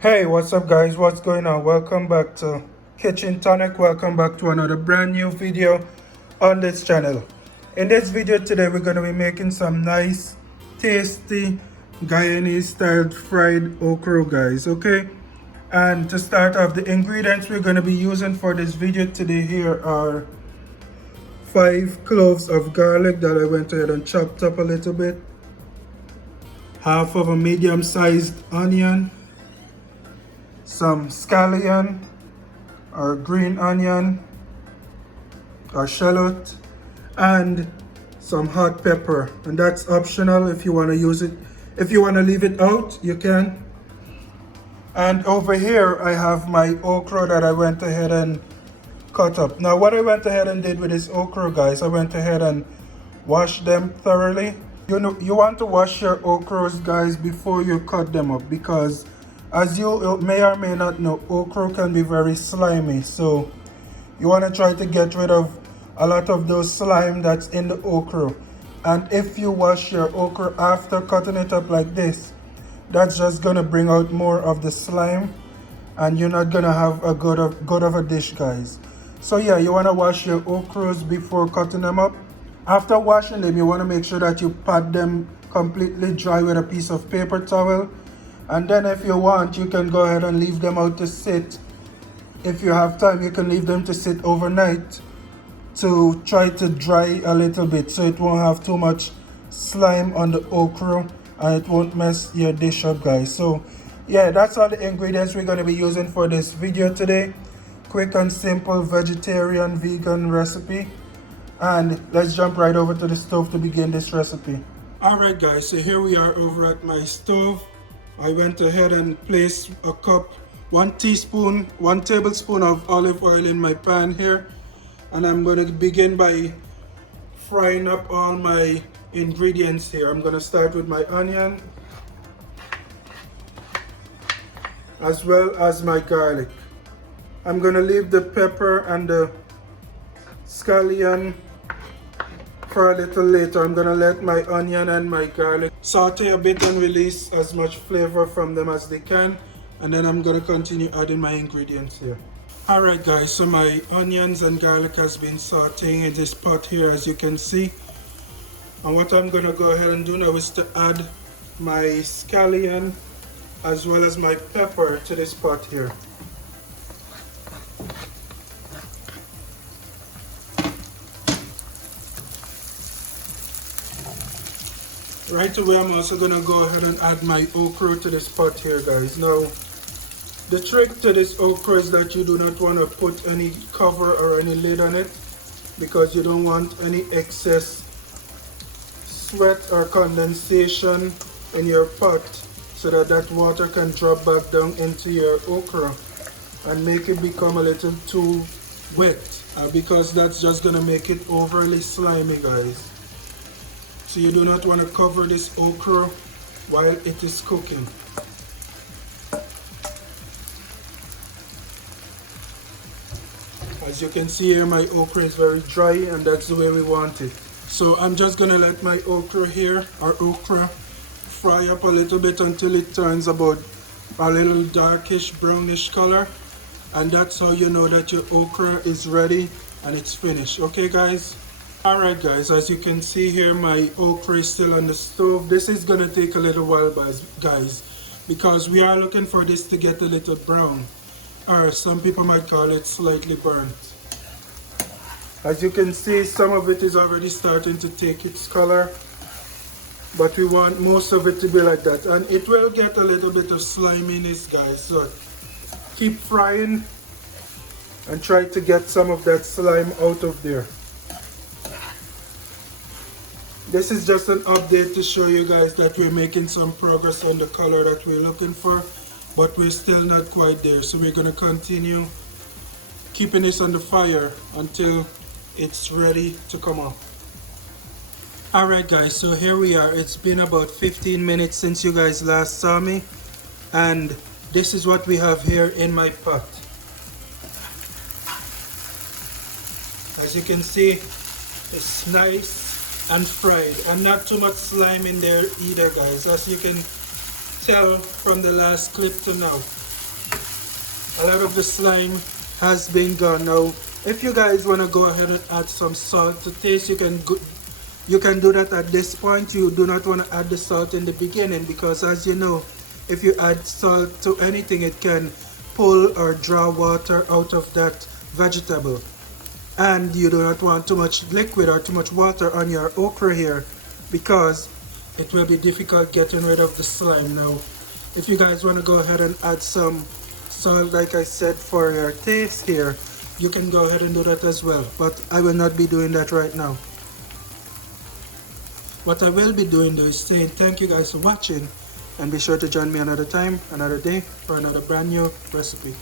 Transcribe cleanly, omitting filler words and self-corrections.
Hey, what's up guys? What's going on? Welcome back to Kitchen Tonic. Welcome back to another brand new video on this channel. In this video today, we're going to be making some nice, tasty, Guyanese styled fried okra, guys, okay? And to start off, the ingredients we're going to be using for this video today here are 5 cloves of garlic that I went ahead and chopped up a little bit, half of a medium-sized onion, some scallion or green onion or shallot, and some hot pepper, and that's optional. If you want to use it, if you want to leave it out, you can. And over here I have my okra that I went ahead and cut up. Now what I went ahead and did with this okra, guys, I went ahead and washed them thoroughly. You know, you want to wash your okras, guys, before you cut them up, because as you may or may not know, okra can be very slimy. So you want to try to get rid of a lot of those slime that's in the okra. And if you wash your okra after cutting it up like this, that's just gonna bring out more of the slime, and you're not gonna have a good of a dish, guys. So yeah, you want to wash your okras before cutting them up. After washing them, you want to make sure that you pat them completely dry with a piece of paper towel. And then if you want, you can go ahead and leave them out to sit. If you have time, you can leave them to sit overnight to try to dry a little bit, so it won't have too much slime on the okra and it won't mess your dish up, guys. So yeah, that's all the ingredients we're going to be using for this video today. Quick and simple vegetarian vegan recipe. And let's jump right over to the stove to begin this recipe. Alright guys, so here we are over at my stove. I went ahead and placed a cup, 1 tablespoon of olive oil in my pan here. And I'm going to begin by frying up all my ingredients here. I'm going to start with my onion, as well as my garlic. I'm going to leave the pepper and the scallion for a little later. I'm gonna let my onion and my garlic saute a bit and release as much flavor from them as they can, and then I'm gonna continue adding my ingredients here. Alright guys, so my onions and garlic has been sauteing in this pot here, as you can see. And what I'm gonna go ahead and do now is to add my scallion as well as my pepper to this pot here. Right away, I'm also gonna go ahead and add my okra to this pot here, guys. Now, the trick to this okra is that you do not want to put any cover or any lid on it, because you don't want any excess sweat or condensation in your pot, so that water can drop back down into your okra and make it become a little too wet, because that's just gonna make it overly slimy, guys. So you do not want to cover this okra while it is cooking. As you can see here, my okra is very dry, and that's the way we want it. So I'm just going to let my okra here, or okra, fry up a little bit until it turns about a little darkish brownish color. And that's how you know that your okra is ready and it's finished. Okay guys? Alright guys, as you can see here, my okra is still on the stove. This is gonna take a little while, guys, because we are looking for this to get a little brown, or some people might call it slightly burnt. As you can see, some of it is already starting to take its color, but we want most of it to be like that. And it will get a little bit of sliminess, guys, so keep frying and try to get some of that slime out of there. This is just an update to show you guys that we're making some progress on the color that we're looking for, but we're still not quite there. So we're going to continue keeping this on the fire until it's ready to come up. Alright guys, so here we are. It's been about 15 minutes since you guys last saw me, and this is what we have here in my pot. As you can see, it's nice and fried, and not too much slime in there either, guys, as you can tell from the last clip to now. A lot of the slime has been gone. Now, if you guys want to go ahead and add some salt to taste, you can do that at this point. You do not want to add the salt in the beginning because, as you know, if you add salt to anything, it can pull or draw water out of that vegetable. And you do not want too much liquid or too much water on your okra here because it will be difficult getting rid of the slime. Now, if you guys want to go ahead and add some salt, like I said, for your taste here, you can go ahead and do that as well, but I will not be doing that right now. What I will be doing though is saying thank you guys for watching, and be sure to join me another time, another day, for another brand new recipe.